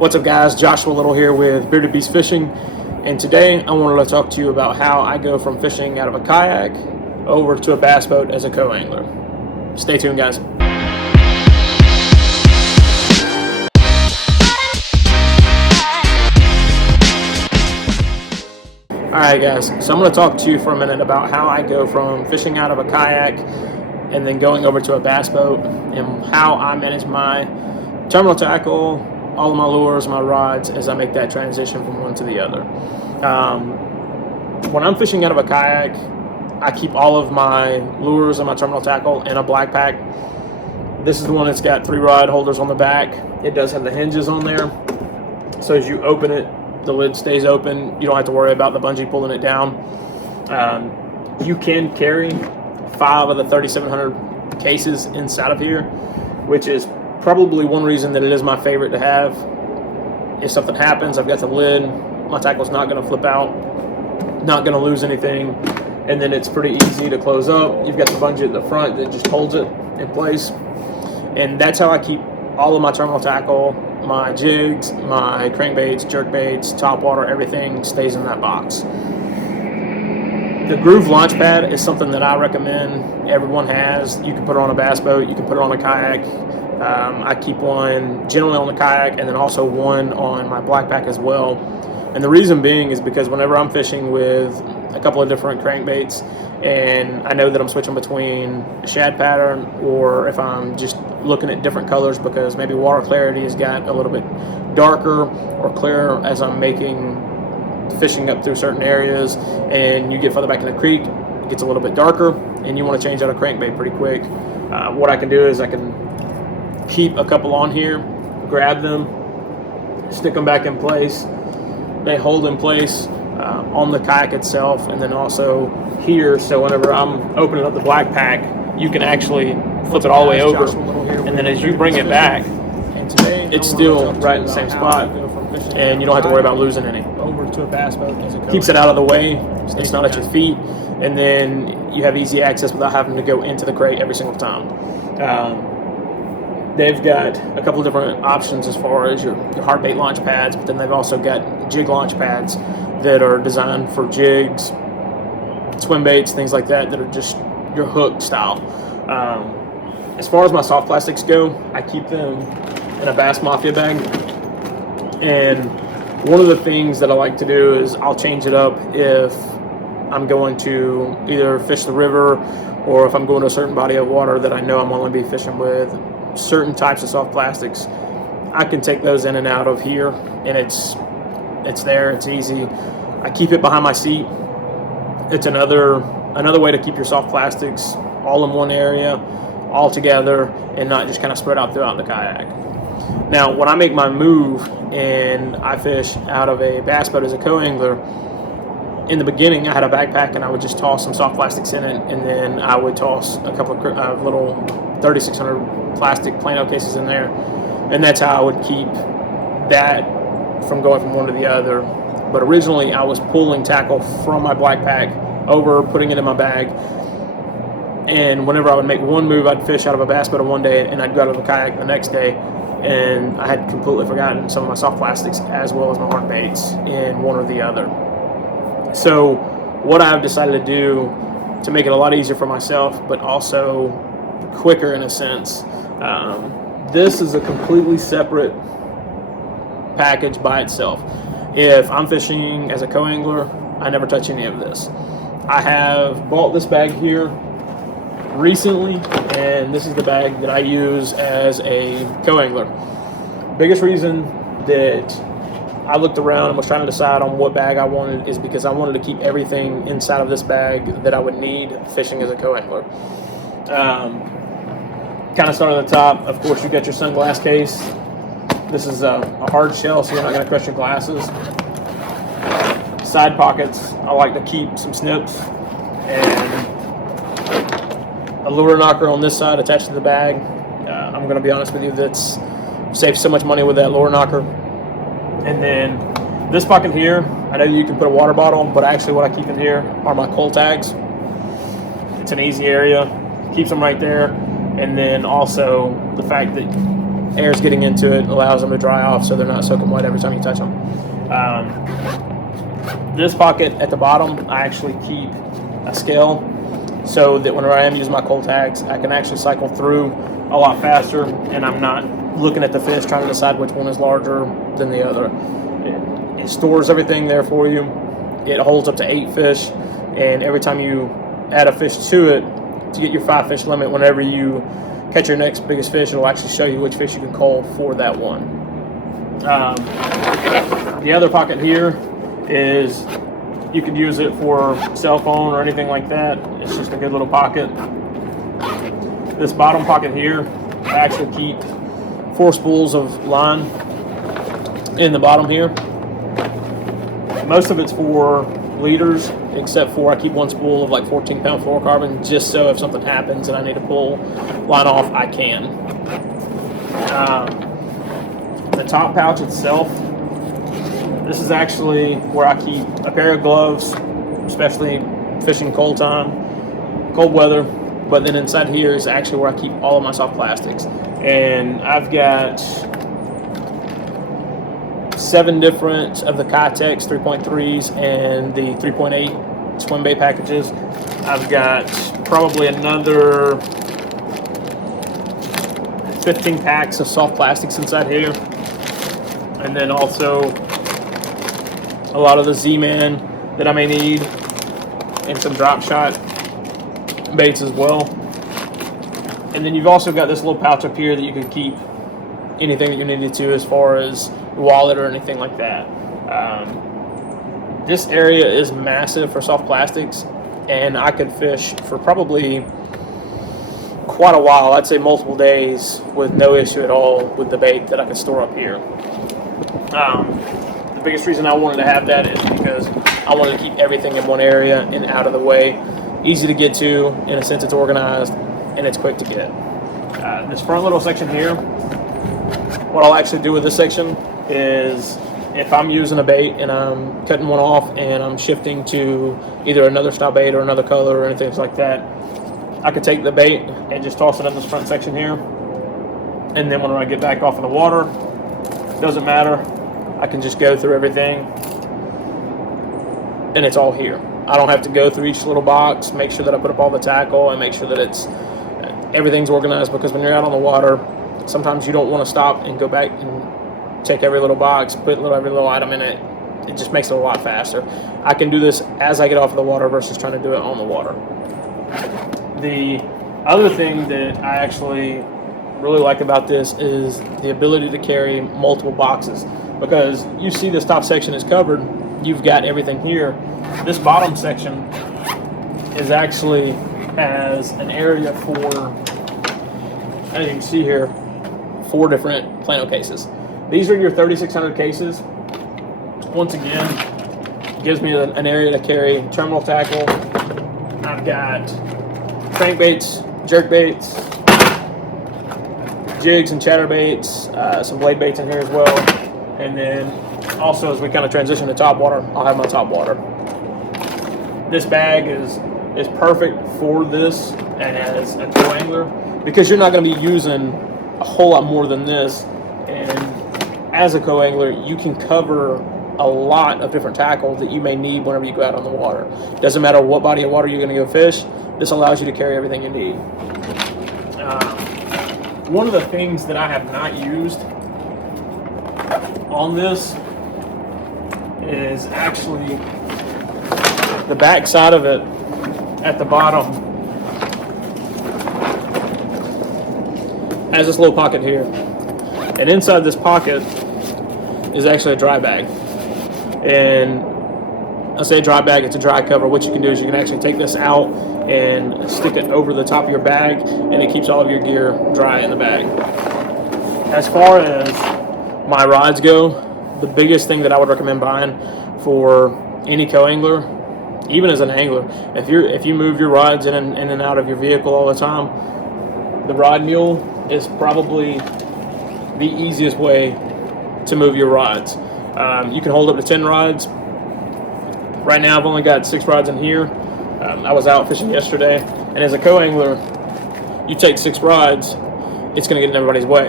What's up, guys? Joshua Little here with Bearded Beast Fishing, and today I wanted to talk to you about how I go from fishing out of a kayak over to a bass boat as a co-angler. Stay tuned, guys. Alright guys, so I'm going to talk to you for a minute about how I go from fishing out of a kayak and then going over to a bass boat, and how I manage my terminal tackle, all of my lures, my rods, as I make that transition from one to the other. When I'm fishing out of a kayak, I keep all of my lures and my terminal tackle in a black pack. This is the one that's got 3 rod holders on the back. It does have the hinges on there, so as you open it, the lid stays open. You don't have to worry about the bungee pulling it down. You can carry 5 of the 3700 cases inside of here, which is probably one reason that it is my favorite to have. If something happens, I've got the lid, my tackle's not going to flip out, not going to lose anything, and then it's pretty easy to close up. You've got the bungee at the front that just holds it in place, and that's how I keep all of my terminal tackle, my jigs, my crankbaits, jerkbaits, topwater, everything stays in that box. The Gruv launch pad is something that I recommend everyone has. You can put it on a bass boat, you can put it on a kayak. I keep one generally on the kayak, and then also one on my black pack as well. And the reason being is because whenever I'm fishing with a couple of different crankbaits and I know that I'm switching between a shad pattern, or if I'm just looking at different colors because maybe water clarity has got a little bit darker or clearer as I'm fishing up through certain areas, and you get further back in the creek, it gets a little bit darker and you want to change out a crankbait pretty quick. What I can do is I can keep a couple on here, grab them, stick them back in place. They hold in place on the kayak itself, and then also here, so whenever I'm opening up the black pack, you can actually flip it all the way over, and then as you bring it back, it's still right in the same spot, and you don't have to worry about losing any. Keeps it out of the way, it's not at your feet, and then you have easy access without having to go into the crate every single time. They've got a couple of different options as far as your hard bait launch pads, but then they've also got jig launch pads that are designed for jigs, swim baits, things like that, that are just your hook style. As far as my soft plastics go, I keep them in a Bass Mafia bag. And one of the things that I like to do is I'll change it up if I'm going to either fish the river, or if I'm going to a certain body of water that I know I'm only be fishing with certain types of soft plastics. I can take those in and out of here, and it's there, it's easy. I keep it behind my seat. It's another way to keep your soft plastics all in one area, all together, and not just kind of spread out throughout the kayak. Now, when I make my move and I fish out of a bass boat as a co-angler, in the beginning I had a backpack and I would just toss some soft plastics in it, and then I would toss a couple of little 3600 plastic Plano cases in there, and that's how I would keep that from going from one to the other. But originally I was pulling tackle from my black pack over, putting it in my bag, and whenever I would make one move, I'd fish out of a bass boat one day and I'd go out of a kayak the next day, and I had completely forgotten some of my soft plastics as well as my hard baits in one or the other. So what I've decided to do to make it a lot easier for myself, but also quicker in a sense, this is a completely separate package by itself. If I'm fishing as a co-angler, I never touch any of this. I have bought this bag here recently, and this is the bag that I use as a co-angler. Biggest reason that I looked around and was trying to decide on what bag I wanted is because I wanted to keep everything inside of this bag that I would need fishing as a co-angler. Kind of start at the top. Of course, you got your sunglass case. This is a hard shell, so you're not going to crush your glasses. Side pockets, I like to keep some snips and a lure knocker on this side attached to the bag. I'm going to be honest with you, that's saved so much money with that lure knocker. And then this pocket here, I know you can put a water bottle, but actually what I keep in here are my Cull tags. It's an easy area, keeps them right there. And then also the fact that air's getting into it, allows them to dry off so they're not soaking wet every time you touch them. This pocket at the bottom, I actually keep a scale so that whenever I am using my Cull tags, I can actually cycle through a lot faster, and I'm not looking at the fish trying to decide which one is larger than the other. It stores everything there for you. It holds up to 8 fish, and every time you add a fish to it to get your 5 fish limit, whenever you catch your next biggest fish, it'll actually show you which fish you can cull for that one. The other pocket here is you could use it for cell phone or anything like that. It's just a good little pocket. This bottom pocket here, I actually keep 4 spools of line in the bottom here. Most of it's for leaders, except for I keep 1 spool of like 14-pound fluorocarbon, just so if something happens and I need to pull line off, I can. The top pouch itself, this is actually where I keep a pair of gloves, especially fishing cold time, cold weather. But then inside here is actually where I keep all of my soft plastics. And I've got 7 different of the Kayak 3.3s and the 3.8 swim bait packages. I've got probably another 15 packs of soft plastics inside here. And then also a lot of the Z-Man that I may need, and some drop shot baits as well. And then you've also got this little pouch up here that you can keep anything that you needed to, as far as your wallet or anything like that. This area is massive for soft plastics, and I could fish for probably quite a while. I'd say multiple days with no issue at all with the bait that I could store up here. The biggest reason I wanted to have that is because I wanted to keep everything in one area and out of the way. Easy to get to, in a sense it's organized, and it's quick to get. This front little section here, what I'll actually do with this section is, if I'm using a bait and I'm cutting one off and I'm shifting to either another style bait or another color or anything like that, I could take the bait and just toss it in this front section here. And then when I get back off of the water, doesn't matter, I can just go through everything and it's all here. I don't have to go through each little box, make sure that I put up all the tackle and make sure that everything's organized, because when you're out on the water, sometimes you don't want to stop and go back and check every little box, put every little item in it. It just makes it a lot faster. I can do this as I get off of the water versus trying to do it on the water. The other thing that I actually really like about this is the ability to carry multiple boxes, because you see this top section is covered, you've got everything here. This bottom section is actually has an area for, as you can see here, 4 different Plano cases. These are your 3600 cases. Once again, it gives me an area to carry terminal tackle. I've got crankbaits, jerkbaits, jigs and chatterbaits, some blade baits in here as well. And then also, as we kind of transition to top water, I'll have my top water. This bag is perfect for this as a co-angler, because you're not going to be using a whole lot more than this. And as a co-angler, you can cover a lot of different tackle that you may need whenever you go out on the water. Doesn't matter what body of water you're going to go fish, this allows you to carry everything you need. One of the things that I have not used on this is actually the back side of it at the bottom has this little pocket here. And inside this pocket is actually a dry bag. And I say dry bag, it's a dry cover. What you can do is you can actually take this out and stick it over the top of your bag, and it keeps all of your gear dry in the bag. As far as my rods go, the biggest thing that I would recommend buying for any co-angler, even as an angler, if you move your rods in and out of your vehicle all the time, the rod mule is probably the easiest way to move your rods. You can hold up to 10 rods. Right now I've only got 6 rods in here. I was out fishing yesterday, and as a co-angler, you take 6 rods, it's going to get in everybody's way.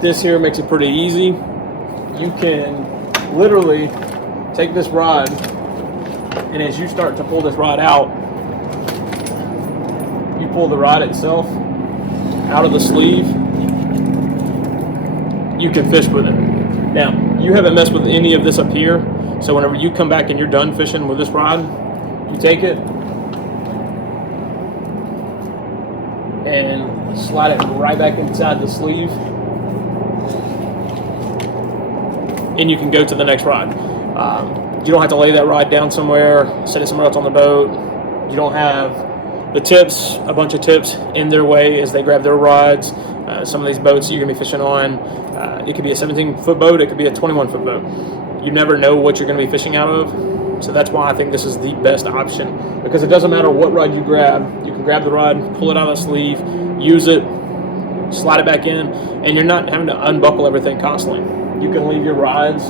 This here makes it pretty easy. You can literally take this rod, and as you start to pull this rod out, you pull the rod itself out of the sleeve. You can fish with it. Now, you haven't messed with any of this up here, so whenever you come back and you're done fishing with this rod, you take it and slide it right back inside the sleeve, and you can go to the next rod. You don't have to lay that rod down somewhere, set it somewhere else on the boat. You don't have the tips, a bunch of tips in their way as they grab their rods. Some of these boats you're going to be fishing on, it could be a 17-foot boat, it could be a 21-foot boat. You never know what you're going to be fishing out of, so that's why I think this is the best option, because it doesn't matter what rod you grab. You can grab the rod, pull it out of the sleeve, use it, slide it back in, and you're not having to unbuckle everything constantly. You can leave your rods,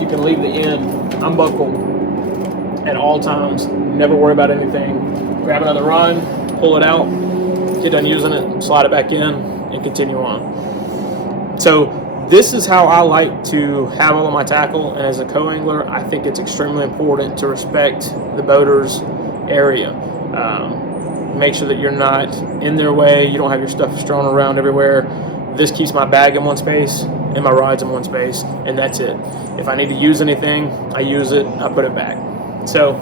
you can leave the end unbuckled at all times, never worry about anything. Grab another rod, pull it out, get done using it, slide it back in, and continue on. So this is how I like to have all of my tackle, and as a co-angler, I think it's extremely important to respect the boater's area. Make sure that you're not in their way, you don't have your stuff strewn around everywhere. This keeps my bag in one space and my rods in one space, and that's it. If I need to use anything, I use it, I put it back. So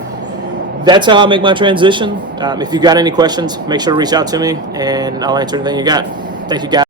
that's how I make my transition. If you got any questions, make sure to reach out to me, and I'll answer anything you got. Thank you, guys.